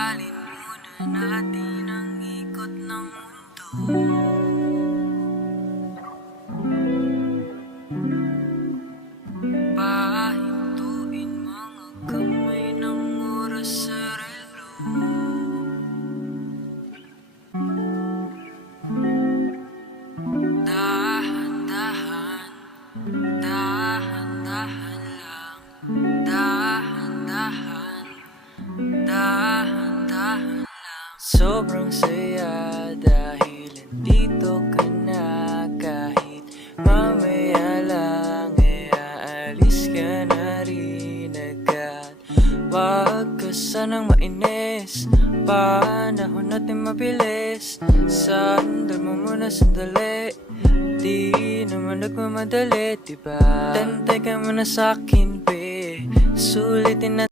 Aralin muna natin ang ikot ng mundo. Pahintuin mga kamay ng oras sa relo. Dahan-dahan, dahan-dahan lang. Dahan-dahan, dahan-dahan lang. Sobrang saya dahil nandito ka na. Kahit mamaya lang aalis ka na rin agad. Wag ka sanang mainis, panahon natin mabilis. Sandal mo muna sandali, di naman nagmamadali, diba? Tantay ka muna sa'kin, be. Sulitin na